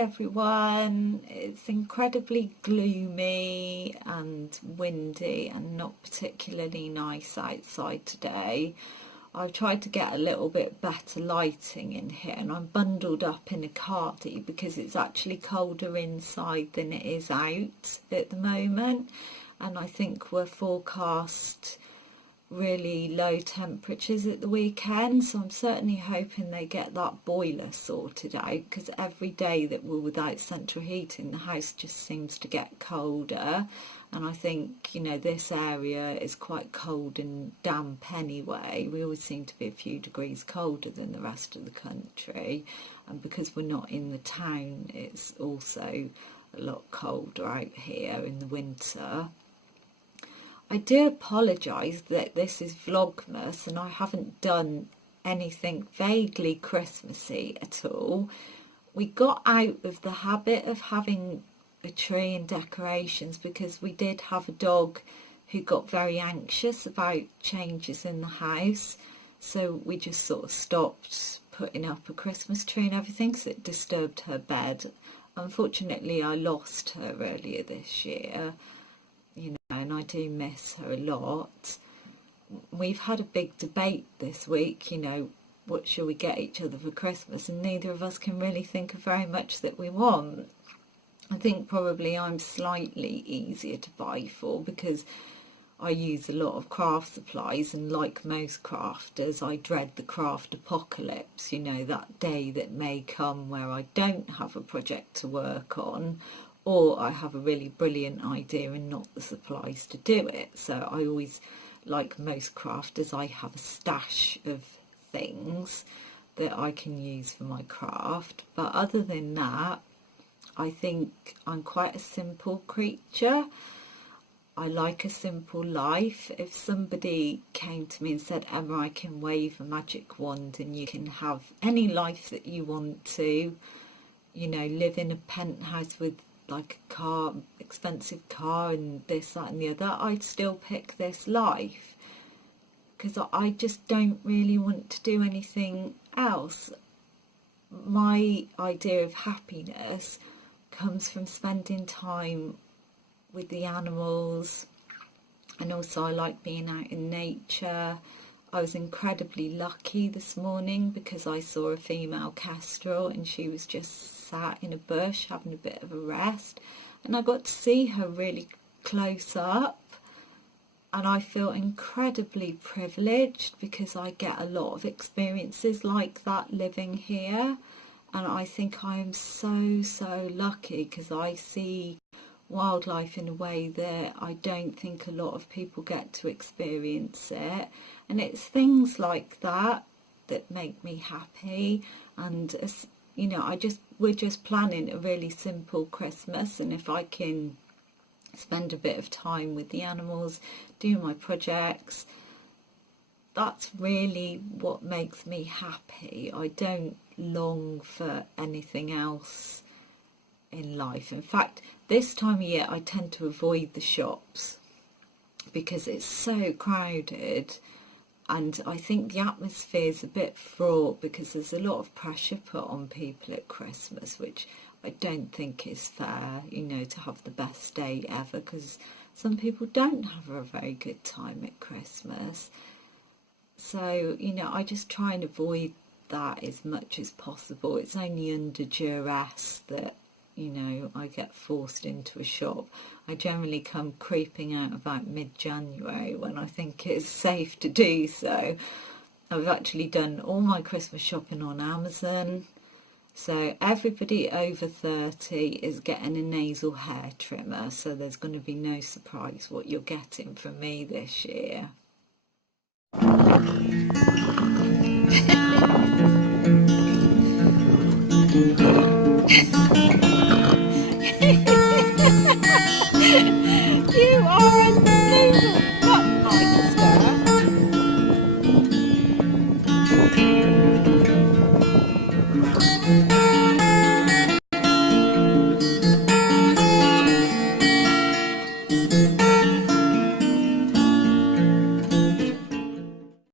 everyone. It's incredibly gloomy and windy and not particularly nice outside today. I've tried to get a little bit better lighting in here, and I'm bundled up in a cardi because it's actually colder inside than it is out at the moment, and I think we're forecast really low temperatures at the weekend, so I'm certainly hoping they get that boiler sorted out, because every day that we're without central heating the house just seems to get colder. And I think, you know, this area is quite cold and damp anyway. We always seem to be a few degrees colder than the rest of the country, and because we're not in the town, it's also a lot colder out here in the winter. I do apologise that this is Vlogmas and I haven't done anything vaguely Christmassy at all. We got out of the habit of having a tree and decorations because we did have a dog who got very anxious about changes in the house, so we just sort of stopped putting up a Christmas tree and everything, so it disturbed her bed. Unfortunately, I lost her earlier this year, you know, and I do miss her a lot. We've had a big debate this week, you know, what shall we get each other for Christmas, and neither of us can really think of very much that we want. I think probably I'm slightly easier to buy for because I use a lot of craft supplies, and like most crafters, I dread the craft apocalypse, you know, that day that may come where I don't have a project to work on, or I have a really brilliant idea and not the supplies to do it. So I always, like most crafters, I have a stash of things that I can use for my craft. But other than that, I think I'm quite a simple creature. I like a simple life. If somebody came to me and said, Emma, I can wave a magic wand and you can have any life that you want to, you know, live in a penthouse with like a car, expensive car and this, that and the other, I'd still pick this life because I just don't really want to do anything else. My idea of happiness comes from spending time with the animals, and also I like being out in nature. I was incredibly lucky this morning because I saw a female kestrel and she was just sat in a bush having a bit of a rest, and I got to see her really close up, and I feel incredibly privileged because I get a lot of experiences like that living here. And I think I am so lucky because I see wildlife in a way that I don't think a lot of people get to experience it. And it's things like that that make me happy. And, you know, we're just planning a really simple Christmas. And if I can spend a bit of time with the animals, do my projects, that's really what makes me happy. I don't long for anything else in life. In fact, this time of year I tend to avoid the shops because it's so crowded, and I think the atmosphere is a bit fraught because there's a lot of pressure put on people at Christmas, which I don't think is fair, you know, to have the best day ever, because some people don't have a very good time at Christmas. So, you know, I just try and avoid that as much as possible. It's only under duress that, you know, I get forced into a shop. I generally come creeping out about mid-January when I think it's safe to do so. I've actually done all my Christmas shopping on Amazon. So everybody over 30 is getting a nasal hair trimmer, so there's going to be no surprise what you're getting from me this year.